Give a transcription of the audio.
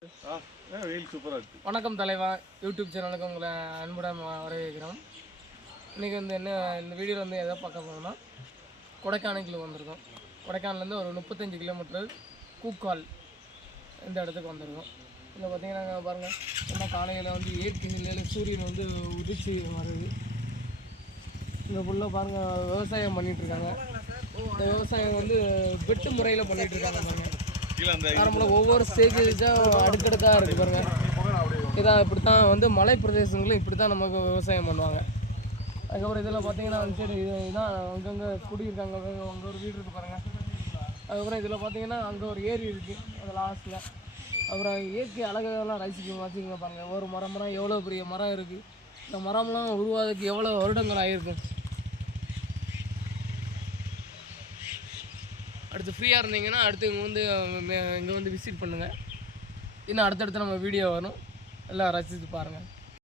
வெயில் சூப்பராக இருக்குது. வணக்கம் தலைவா, யூடியூப் சேனலுக்கு உங்களை அன்புடன் வரவேற்கிறோம். இன்றைக்கி வந்து இந்த வீடியோவில் வந்து எதை பார்க்க போனோம்னா கொடைக்கானலுக்கு வந்திருக்கோம். கொடைக்கானலேருந்து ஒரு 35 கிலோமீட்டர் கூக்கால் இந்த இடத்துக்கு வந்திருக்கோம். இதில் பார்த்தீங்கன்னா பாருங்கள், என்ன காலையில் வந்து 8 நிலையில் சூரியன் வந்து உதிச்சு வருது. இங்கே ஃபுல்லாக பாருங்கள், விவசாயம் பண்ணிகிட்ருக்காங்க. இந்த விவசாயம் வந்து வெட்டு முறையில் பண்ணிகிட்ருக்காங்க பாருங்கள். நார்மலாக ஒவ்வொரு ஸ்டேஜாக அடுக்கடுக்காக இருக்குது பாருங்கள். இதான் இப்படி தான் வந்து மலை பிரதேசங்களும் இப்படி தான் நமக்கு விவசாயம் பண்ணுவாங்க. அதுக்கப்புறம் இதில் பார்த்தீங்கன்னா சரி இதுதான் அங்கங்கே குடியிருக்காங்க. அங்கே ஒரு வீடு இருக்குது பாருங்கள். அதுக்கப்புறம் இதில் பார்த்தீங்கன்னா அங்கே ஒரு ஏரி இருக்குது அது லாஸ்ட்டில். அப்புறம் இயற்கை அழகெல்லாம் ரசிச்சுங்க பாருங்கள். ஒரு மரம் எவ்வளோ பெரிய மரம் இருக்குது. இந்த மரம்லாம் உருவாதுக்கு எவ்வளோ வருடங்கள் ஆகிருக்கு. அடுத்து ஃப்ரீயாக இருந்தீங்கன்னா அடுத்து இங்கே வந்து விசிட் பண்ணுங்கள். இன்னும் அடுத்தடுத்து நம்ம வீடியோ வரும், எல்லாம் ரசித்து பாருங்கள்.